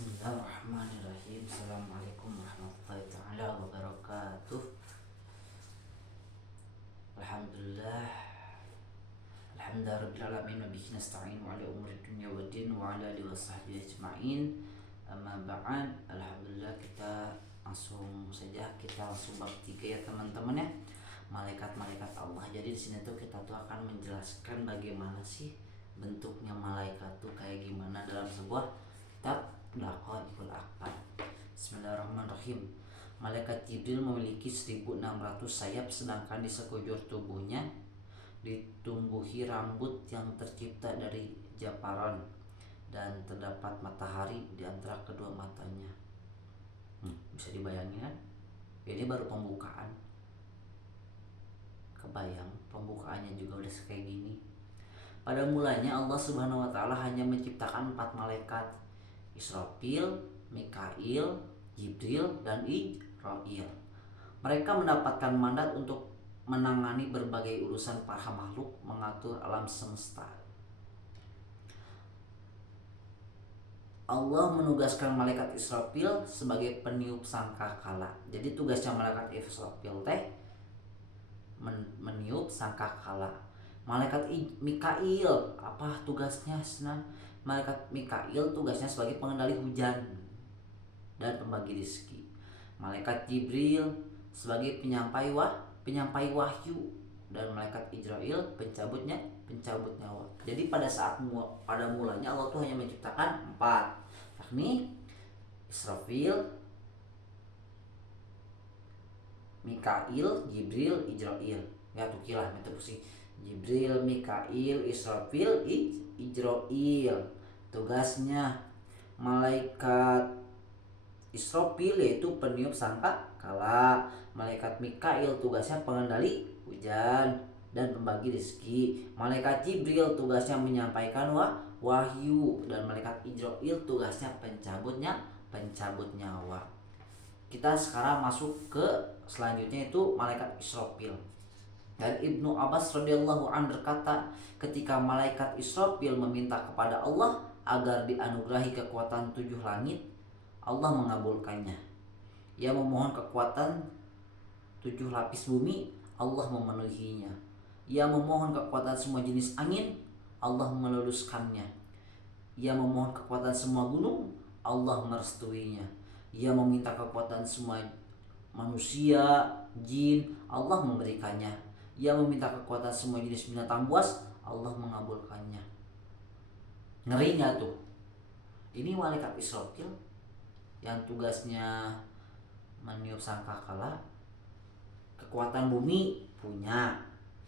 Bismillahirrahmanirrahim. Assalamualaikum warahmatullahi taala wabarakatuh. Alhamdulillah. Alhamdulillahirabbil alamin wa bihi nasta'in wa ala umuri dunya waddin wa ala alihi washabbihi ajmain. Amma ba'd. Alhamdulillah, kita langsung bab 3 ya teman-teman ya. Malaikat-malaikat Allah. Jadi di sini tuh kita tuh akan menjelaskan bagaimana sih bentuknya malaikat tuh kayak gimana dalam sebuah kitab Laqa'iqul Aqfal. Bismillahirrahmanirrahim. Malaikat Jibril memiliki 1600 sayap, sedangkan di sekujur tubuhnya ditumbuhi rambut yang tercipta dari japaron dan terdapat matahari di antara kedua matanya. Bisa dibayangin kan? Ini baru pembukaan. Kebayang pembukaannya juga udah kayak gini. Pada mulanya Allah Subhanahu wa taala hanya menciptakan 4 malaikat: Israfil, Mikail, Jibril, dan Israil. Mereka mendapatkan mandat untuk menangani berbagai urusan para makhluk, mengatur alam semesta. Allah menugaskan malaikat Israfil sebagai peniup sangkakala. Jadi tugasnya malaikat Israfil teh meniup sangkakala. Malaikat Mikail apa tugasnya? Malaikat Mikail tugasnya sebagai pengendali hujan dan pembagi rezeki. Malaikat Jibril sebagai penyampai wahyu, dan malaikat Israil pencabut nyawa. Jadi pada mulanya Allah tuh hanya menciptakan 4, yakni Israfil, Mikail, Jibril, Israil. Ya tuh kilah metode Jibril, Mikail, Israfil, Israil. Tugasnya malaikat Israfil yaitu peniup sangkakala. Malaikat Mikail tugasnya pengendali hujan dan pembagi rezeki. Malaikat Jibril tugasnya menyampaikan wahyu, dan malaikat Israil tugasnya pencabut nyawa. Kita sekarang masuk ke selanjutnya, itu malaikat Israfil. Dan Ibnu Abbas radhiyallahu anhu berkata, ketika malaikat Israfil meminta kepada Allah agar dianugerahi kekuatan 7 langit, Allah mengabulkannya. Ia memohon kekuatan 7 lapis bumi, Allah memenuhinya. Ia memohon kekuatan semua jenis angin, Allah meluluskannya. Ia memohon kekuatan semua gunung, Allah merestuinya. Ia meminta kekuatan semua manusia, jin, Allah memberikannya. Ia meminta kekuatan semua jenis binatang buas, Allah mengabulkannya. Ngerinya tuh. Ini malaikat Israfil yang tugasnya meniup sangkakala. Kekuatan bumi punya,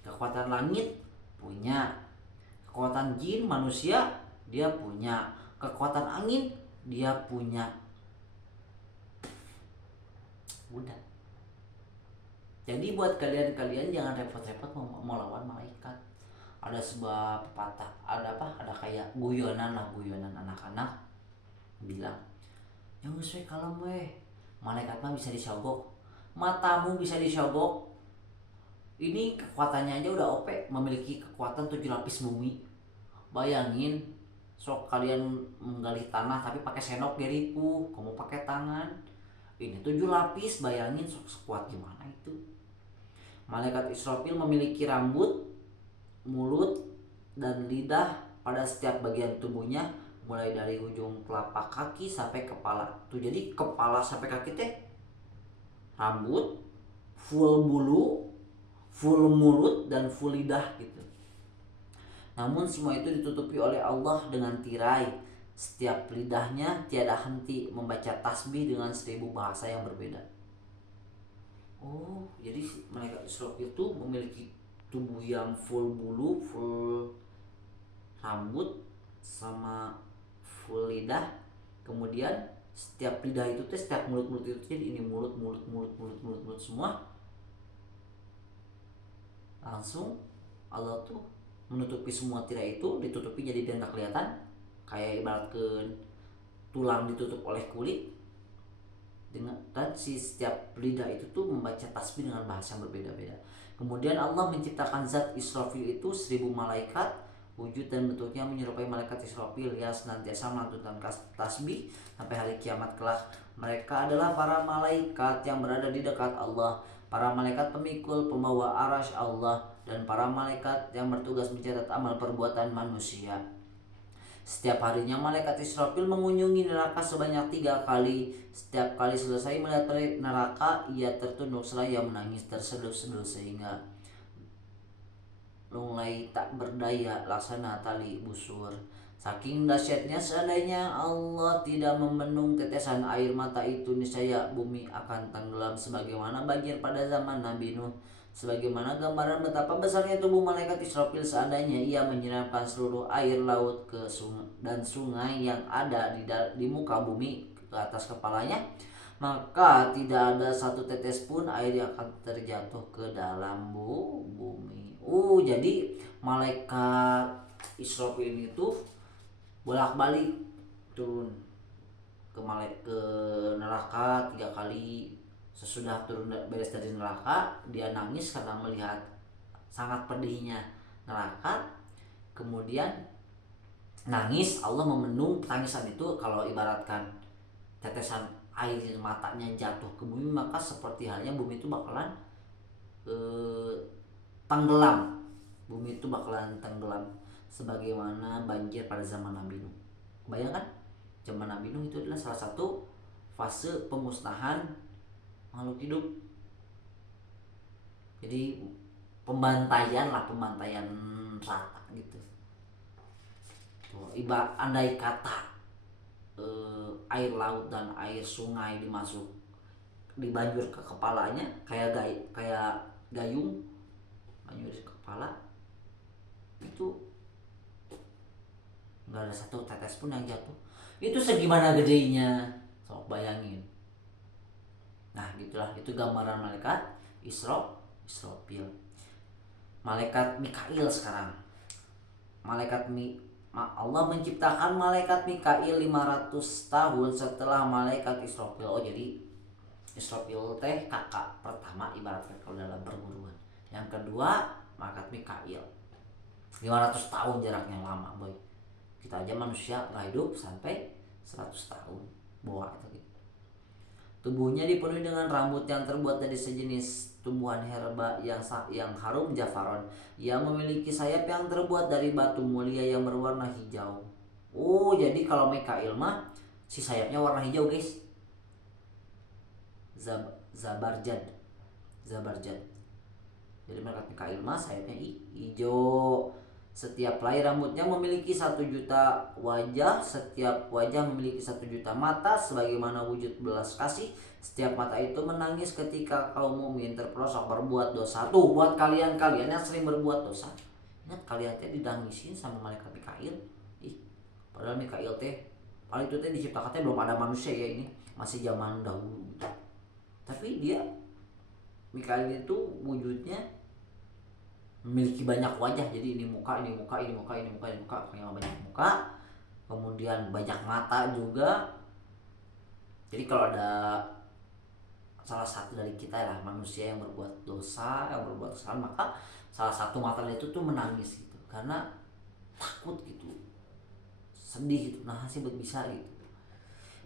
kekuatan langit punya, kekuatan jin manusia dia punya, kekuatan angin dia punya. Udah. Jadi buat kalian jangan repot-repot mau lawan malaikat. Ada sebuah pepatah, ada kayak guyonan anak-anak bilang, "Ya geus we kalem we. Malaikat mah bisa disogok. Matamu bisa disogok." Ini kekuatannya aja udah OP, memiliki kekuatan 7 lapis bumi. Bayangin, sok kalian menggali tanah tapi pakai sendok geripu, kamu pakai tangan. Ini 7 lapis, bayangin sok sekuat gimana itu. Malaikat Israfil memiliki rambut, mulut, dan lidah pada setiap bagian tubuhnya, mulai dari ujung telapak kaki sampai kepala. Tuh, jadi kepala sampai kaki teh rambut, full bulu, full mulut, dan full lidah gitu. Namun semua itu ditutupi oleh Allah dengan tirai. Setiap lidahnya tiada henti membaca tasbih dengan 1000 bahasa yang berbeda. Oh, jadi malaikat Israfil itu memiliki tubuh yang full bulu, full rambut, sama full lidah. Kemudian setiap lidah itu teh, setiap mulut itu, jadi ini mulut semua. Langsung Allah tuh menutupi semua tirai itu, ditutupi jadi dia nggak kelihatan, kayak ibaratkan tulang ditutup oleh kulit. Dan si setiap lidah itu tuh membaca tasbih dengan bahasa yang berbeda-beda. Kemudian Allah menciptakan zat Israfil itu 1000 malaikat wujud dan bentuknya menyerupai malaikat Israfil yang senantiasa melantunkan tasbih sampai hari kiamat kelak. Mereka adalah para malaikat yang berada di dekat Allah, para malaikat pemikul pembawa arasy Allah, dan para malaikat yang bertugas mencatat amal perbuatan manusia. Setiap harinya malaikat Israfil mengunjungi neraka sebanyak 3 kali. Setiap kali selesai melihat neraka, ia tertunduk seraya menangis terseduh-seduh sehingga lunglai tak berdaya laksana tali busur. Saking dahsyatnya, seandainya Allah tidak membendung tetesan air mata itu, niscaya bumi akan tenggelam sebagaimana banjir pada zaman Nabi Nuh. Sebagaimana gambaran betapa besarnya tubuh malaikat Israfil seandainya ia menyiramkan seluruh air laut ke sungai yang ada di muka bumi ke atas kepalanya, maka tidak ada satu tetes pun air yang akan terjatuh ke dalam bumi. Jadi malaikat Israfil itu bolak-balik turun ke neraka 3 kali. Sesudah turun beres dari neraka, dia nangis karena melihat sangat pedihnya neraka. Kemudian nangis, Allah memendung tangisan itu. Kalau ibaratkan tetesan air matanya jatuh ke bumi, maka seperti halnya bumi itu bakalan tenggelam. Bumi itu bakalan tenggelam sebagaimana banjir pada zaman Nabi Nuh. Bayangkan, zaman Nabi Nuh itu adalah salah satu fase pemusnahan makhluk hidup. Jadi pembantaian rata gitu. Andai kata air laut dan air sungai dibanjur ke kepalanya kayak gayung banjur ke kepala, itu nggak ada satu tetes pun yang jatuh. Itu segimana gedenya, sok bayangin. Nah gitulah, itu gambaran malaikat Israfil. Malaikat Mikail sekarang. Allah menciptakan malaikat Mikail 500 tahun setelah malaikat Israfil. Jadi Israfil teh kakak pertama ibaratnya kalau dalam perguruan. Yang kedua malaikat Mikail. 500 tahun jaraknya, lama boy. Kita aja manusia nggak hidup sampai 100 tahun. Boa itu gitu. Tubuhnya dipenuhi dengan rambut yang terbuat dari sejenis tumbuhan herba yang harum jafaron. Ia memiliki sayap yang terbuat dari batu mulia yang berwarna hijau. Jadi kalau Mikail mah si sayapnya warna hijau, guys. Zabarjad. Jadi malaikat Mikail mah sayapnya hijau. Setiap helai rambutnya memiliki 1 juta wajah. Setiap wajah memiliki 1 juta mata, sebagaimana wujud belas kasih. Setiap mata itu menangis ketika kaum mukmin terperosok berbuat dosa. Tuh, buat kalian yang sering berbuat dosa, ingat kalian teh didangisin sama malaikat Mikail. Padahal Mikail teh paling itu teh diciptakan teh belum ada manusia ya, ini masih zaman dahulu. Tapi dia Mikail itu wujudnya memiliki banyak wajah. Jadi ini muka, kayak banyak muka, kemudian banyak mata juga. Jadi kalau ada salah satu dari kita lah manusia yang berbuat dosa, maka salah satu mata itu tuh menangis gitu, karena takut gitu, sedih gitu. Nah sih bisa gitu.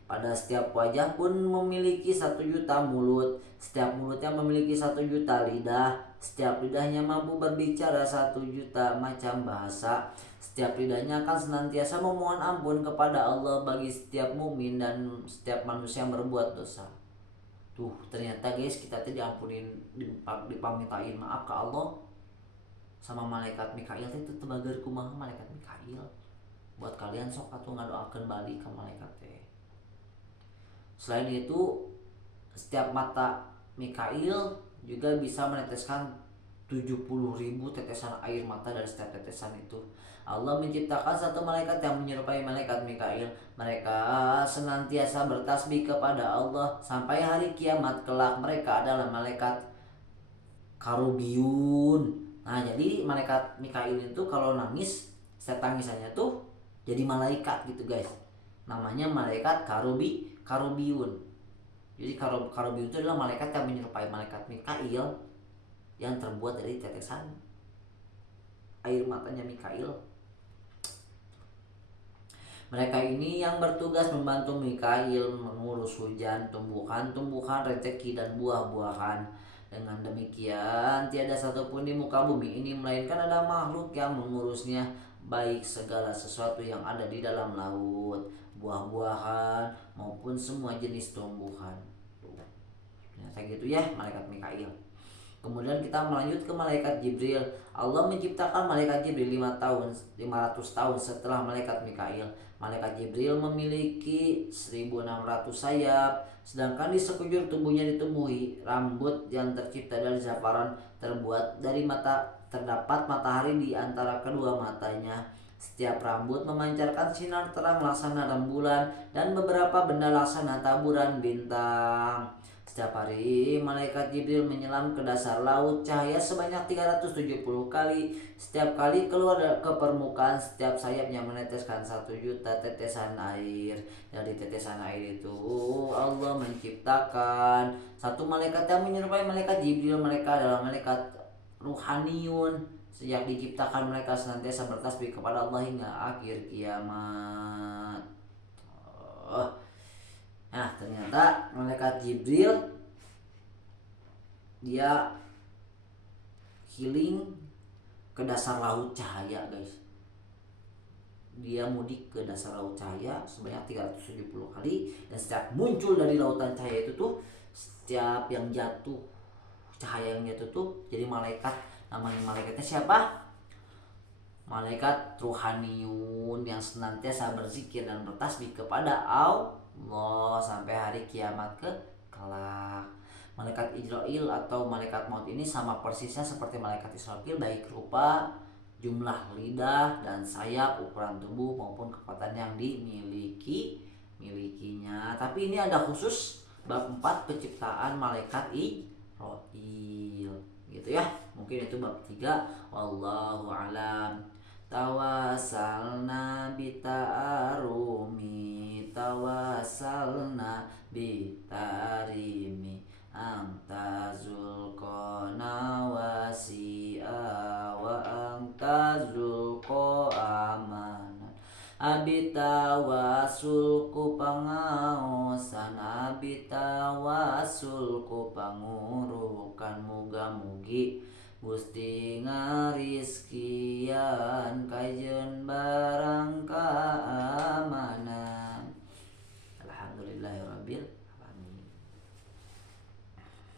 Pada setiap wajah pun memiliki 1 juta mulut. Setiap mulutnya memiliki 1 juta lidah. Setiap lidahnya mampu berbicara 1 juta macam bahasa. Setiap lidahnya akan senantiasa memohon ampun kepada Allah bagi setiap mukmin dan setiap manusia yang berbuat dosa. Tuh ternyata guys, kita tuh diampunin, dipamintain maaf ke Allah sama malaikat Mikail. Itu tebagar kumaha malaikat Mikail. Buat kalian sok atuh ngadoakeun balik ke malaikat teh. Selain itu, setiap mata Mikail juga bisa meneteskan 70.000 tetesan air mata dari setiap tetesan itu. Allah menciptakan 1 malaikat yang menyerupai malaikat Mikail. Mereka senantiasa bertasbih kepada Allah sampai hari kiamat kelak. Mereka adalah malaikat Karubiyun. Nah jadi malaikat Mikail itu kalau nangis, setiap tangisannya tuh jadi malaikat gitu guys. Namanya malaikat Karubiyun. Jadi Karubiyun itu adalah malaikat yang menyerupai malaikat Mikail yang terbuat dari tetesan air matanya Mikail Mereka ini yang bertugas membantu Mikail mengurus hujan, tumbuhan-tumbuhan, rezeki dan buah-buahan. Dengan demikian, tiada satupun di muka bumi ini melainkan ada makhluk yang mengurusnya, baik segala sesuatu yang ada di dalam laut, buah-buahan maupun semua jenis tumbuhan. Tuh. Ternyata gitu ya malaikat Mikail. Kemudian kita melanjut ke malaikat Jibril. Allah menciptakan malaikat Jibril 500 tahun setelah malaikat Mikail. Malaikat Jibril memiliki 1600 sayap, sedangkan di sekujur tubuhnya ditumbuhi rambut yang tercipta dari zafaran terbuat dari mata. Terdapat matahari di antara kedua matanya. Setiap rambut memancarkan sinar terang laksana rembulan dan beberapa benda laksana taburan bintang. Setiap hari malaikat Jibril menyelam ke dasar laut cahaya sebanyak 370 kali. Setiap kali keluar ke permukaan, setiap sayapnya meneteskan 1 juta tetesan air. Dari tetesan air itu Allah menciptakan satu malaikat yang menyerupai malaikat Jibril. Mereka adalah malaikat ruhaniyun. Sejak diciptakan mereka senantiasa bertasbih kepada Allah hingga akhir kiamat. Nah, ternyata malaikat Jibril dia healing ke dasar laut cahaya, guys. Dia mudik ke dasar laut cahaya sebanyak 370 kali, dan setiap muncul dari lautan cahaya itu tuh, setiap yang jatuh, cahaya yang jatuh tuh jadi malaikat. Namanya malaikatnya siapa? Malaikat ruhaniyun yang senantiasa berzikir dan bertasbih kepada Allah sampai hari kiamat kelak. Malaikat Israil atau malaikat maut ini sama persisnya seperti malaikat Israfil, baik rupa, jumlah lidah dan sayap, ukuran tubuh maupun kekuatan yang milikinya. Tapi ini ada khusus bab 4 penciptaan malaikat Israil gitu ya. Mungkin itu bab 3. Wallahu alam. Tawasalna bita'arumi, tawasalna bitarimi, anta zulqona wasi'a wa anta zulqo amanan. Abita wasulku pangaosan, abita wasulku pangurukan, muga-mugi Gusti ngarizkian kajen barang keamanan.